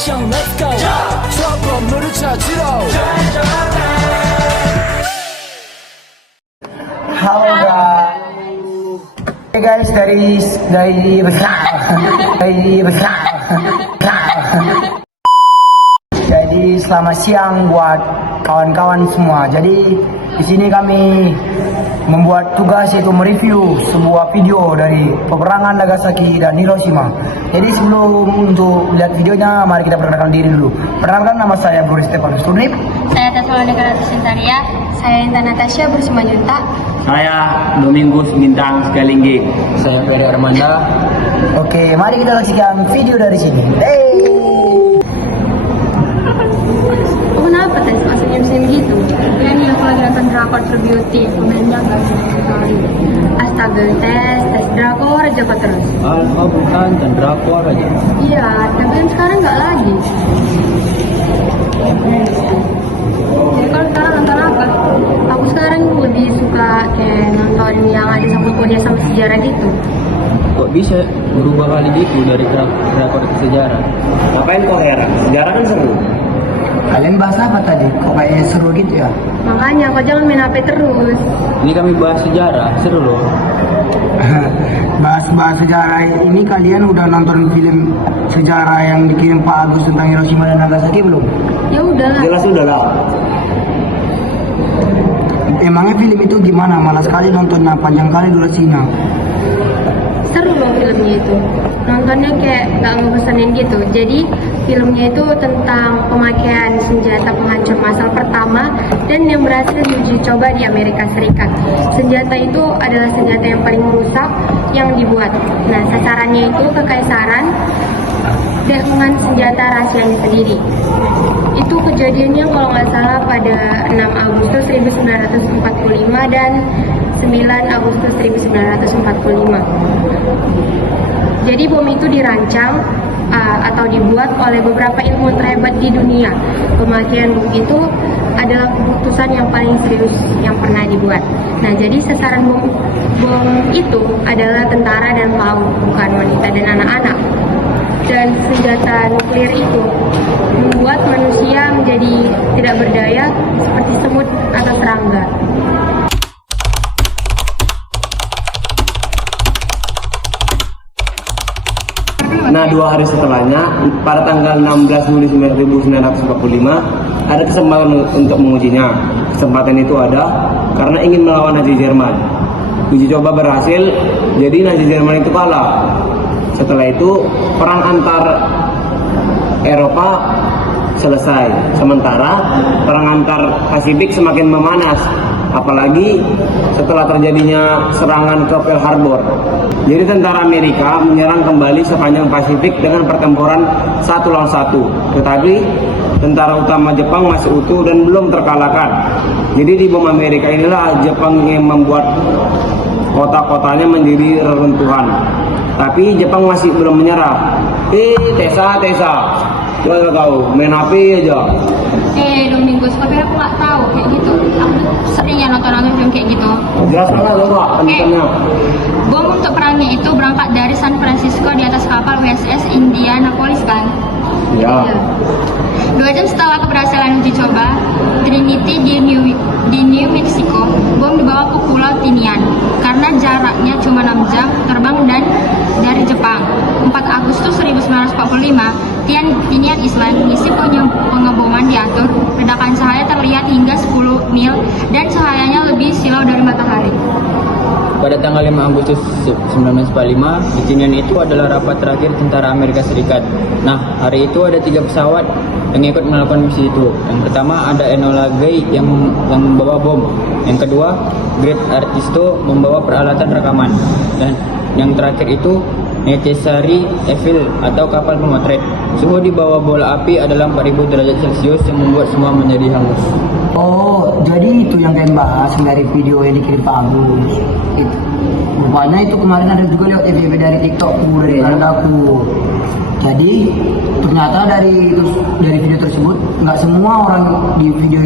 Young, let's go. Trouble, 물을 찾으러. Halo guys. Hey guys, Jadi selamat siang buat kawan-kawan semua. Jadi di sini kami membuat tugas yaitu mereview sebuah video dari peperangan Nagasaki dan Hiroshima. Jadi sebelum untuk lihat videonya, mari kita perkenalkan diri dulu. Perkenalkan, nama saya Boris Stefanus Turnip. Saya Taswala Negara Sintaria. Saya Intan Natasha bersama Junta. Saya Domingus Bintang Skalinggi. Saya Ferry Armanda. Oke, mari kita saksikan video dari sini. Oh, kenapa tadi maksudnya begitu? Ya nih aku lagi nonton drakor Tribute, komennya gak sekali. Astaga, tes drakor aja kok terus. Oh bukan, dan drakor aja. Iya, tapi kan sekarang nggak lagi. Jadi kalau sekarang nonton apa? Aku sekarang lebih suka kayak nonton yang ada sangkut pautnya sama sejarah gitu. Kok bisa berubah kali gitu dari drakor ke sejarah? Ngapain kok heran? Sejarah kan seru. Kalian bahas apa tadi? Kok kayaknya seru gitu ya? Makanya kau jangan main HP terus. Ini kami bahas sejarah, seru loh. Bahas-bahas sejarah ini, kalian udah nonton film sejarah yang dikirim Pak Agus tentang Hiroshima dan Nagasaki belum? Ya udahlah. Jelas udah lah. Emangnya film itu gimana? Malas sekali nontonnya, panjang kali durasinya. Seru loh filmnya itu, nontonnya kayak nggak ngebosenin gitu. Jadi filmnya itu tentang pemakaian senjata penghancur massal pertama dan yang berhasil diuji coba di Amerika Serikat. Senjata itu adalah senjata yang paling merusak yang dibuat. Nah, sasarannya itu kekaisaran dengan senjata rahasianya sendiri. Itu kejadiannya kalau nggak salah pada 6 Agustus 1945 dan 9 Agustus 1945. Jadi bom itu dirancang atau dibuat oleh beberapa ilmuwan terhebat di dunia. Pemakaian bom itu adalah keputusan yang paling serius yang pernah dibuat. Nah, jadi sasaran bom itu adalah tentara dan PAUD, bukan wanita dan anak-anak. Dan senjata nuklir itu membuat manusia menjadi tidak berdaya seperti semut atau serangga. Nah, 2 hari setelahnya, pada tanggal 16 Juli 1945, ada kesempatan untuk mengujinya. Kesempatan itu ada karena ingin melawan Nazi Jerman. Uji coba berhasil, jadi Nazi Jerman itu kalah. Setelah itu, perang antar Eropa selesai. Sementara perang antar Pasifik semakin memanas. Apalagi setelah terjadinya serangan ke Pearl Harbor. Jadi tentara Amerika menyerang kembali sepanjang Pasifik dengan pertempuran 1 lawan 1. Tetapi tentara utama Jepang masih utuh dan belum terkalahkan. Jadi di bom Amerika inilah Jepang yang membuat kota-kotanya menjadi reruntuhan. Tapi Jepang masih belum menyerah. Tessa, coba kau main HP aja. Domingus, tapi aku nggak tahu kayak gitu. Aku sering ya nonton film kayak gitu. Jelaskan lah coba pendidikannya. Bom untuk perangnya itu berangkat dari San Francisco di atas kapal USS Indianapolis kan? Ya. 2 jam setelah keberhasilan uji coba Trinity di New Mexico, bom dibawa ke Pulau Tinian karena jaraknya cuma 6 jam terbang dan dari Jepang. 4 Agustus 1945, Tinian Island, misi pengeboman diatur. Ledakan cahaya terlihat hingga 10 mil dan cahayanya lebih silau dari matahari. Pada tanggal 5 Agustus 1945, di Tinian itu adalah rapat terakhir tentara Amerika Serikat. Nah, hari itu ada 3 pesawat yang ikut melakukan misi itu. Yang pertama ada Enola Gay yang membawa bom. Yang kedua, Great Artisto membawa peralatan rekaman. Dan yang terakhir itu Necessary Evil atau kapal pemotret. Suhu di bawah bola api adalah 4000 derajat Celcius yang membuat semua menjadi hangus. Oh, jadi itu yang kalian bahas dari video yang dikirim Pak Agus. Rupanya itu kemarin ada juga lewat FYP dari TikTokku, dari karandaku. Jadi ternyata dari video tersebut nggak semua orang di video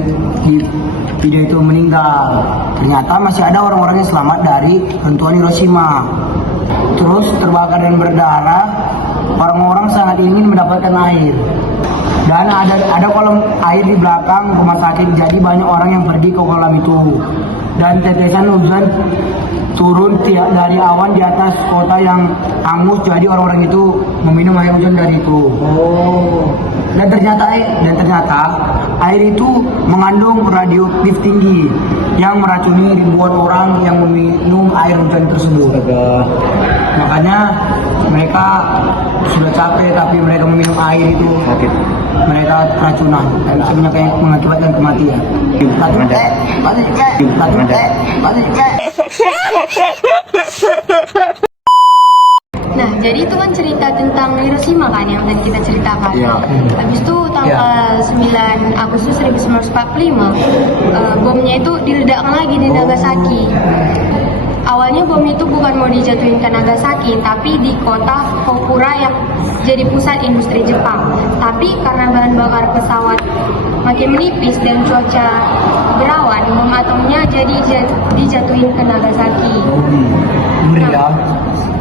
itu meninggal. Ternyata masih ada orang-orang yang selamat dari runtuhan Hiroshima. Terus terbakar dan berdarah orang-orang sangat ingin mendapatkan air. Dan ada kolam air di belakang rumah sakit, jadi banyak orang yang pergi ke kolam itu. Dan tetesan hujan turun dari awan di atas kota yang hangus, jadi orang-orang itu meminum air hujan dari itu. Dan ternyata air itu mengandung radioaktif tinggi yang meracuni ribuan orang yang meminum air hujan tersebut. Makanya mereka sudah capek tapi mereka meminum air itu Sakit. mereka keracunan dan mengakibatkan kematian. Nah, jadi itu kan cerita tentang Hiroshima kan yang tadi kita ceritakan. Iya. Habis itu tanggal 9 Agustus 1945, bomnya itu diledakkan lagi di Nagasaki. Awalnya bom itu bukan mau dijatuhin ke Nagasaki, tapi di kota Kokura yang jadi pusat industri Jepang. Tapi karena bahan bakar pesawat makin menipis dan cuaca berawan, bom atomnya jadi dijatuhin ke Nagasaki. Nah,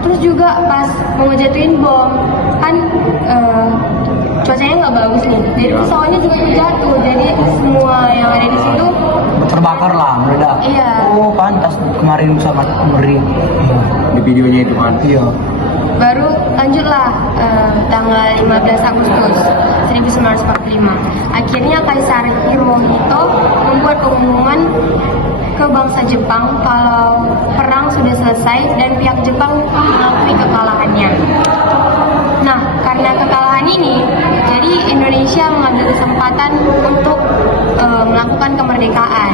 terus juga pas mau ngejatuhin bom kan cuacanya nggak bagus nih, jadi pesawatnya juga jatuh, jadi semua yang ada di situ terbakar lah, meledak. Iya. Oh pantas kemarin sangat ngeri. Di videonya itu kan. Iya. baru lanjutlah tanggal 15 Agustus 1945. Akhirnya Kaisar Hirohito membuat pengumuman ke bangsa Jepang kalau perang sudah selesai dan pihak Jepang mengakui kekalahannya. Nah, karena kekalahan ini, jadi Indonesia mengambil kesempatan untuk melakukan kemerdekaan.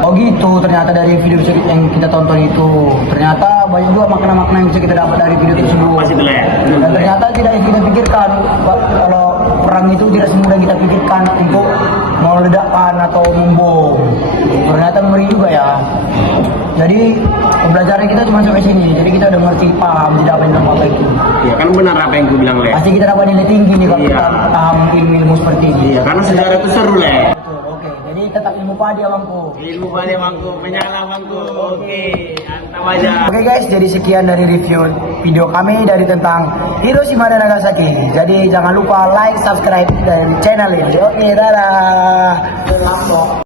Oh gitu, ternyata dari video yang kita tonton itu ternyata banyak juga makna-makna yang bisa kita dapat dari video tersebut. Masih telah ya? Dan ternyata tidak kita pikirkan kalau perang itu tidak semudah kita pikirkan untuk meledakkan atau membom. Ternyata ngeri juga ya. Jadi pembelajaran kita cuma sampai sini. Jadi kita udah ngerti, paham tidak apa yang dilakukan itu. Iya kan benar apa yang gue bilang Le. Pasti kita dapat nilai tinggi nih kalau Iya. kita paham ilmu seperti ini. Iya karena sejarah itu seru Le. Betul, oke. Jadi tetap ilmu padi abangku. Ilmu balik bangku, menyala bangku. Oke, antap aja. Oke guys, jadi sekian dari review video kami dari tentang Hiroshima dan Nagasaki. Jadi jangan lupa like, subscribe dan channel ini. Oke, dadah.